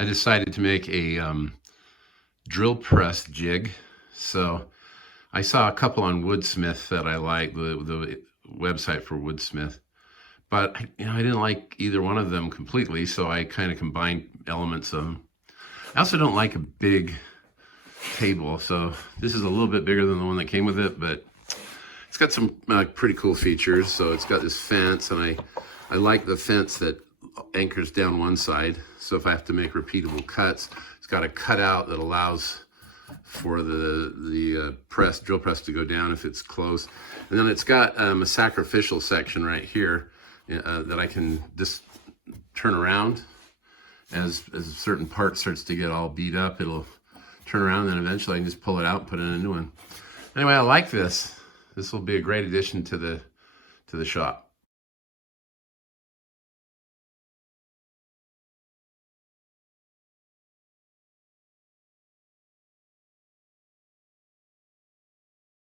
I decided to make a drill press jig. So I saw a couple on Woodsmith that I like, the website for Woodsmith, but I didn't like either one of them completely, so I kind of combined elements of them. I also don't like a big table, so this is a little bit bigger than the one that came with it, but it's got some pretty cool features. So it's got this fence, and I like the fence that anchors down one side, so if I have to make repeatable cuts, it's got a cutout that allows for the drill press to go down if it's close. And then it's got a sacrificial section right here that I can just turn around as a certain part starts to get all beat up. It'll turn around, and then eventually I can just pull it out and put in a new one. Anyway, I like this. This will be a great addition to the shop.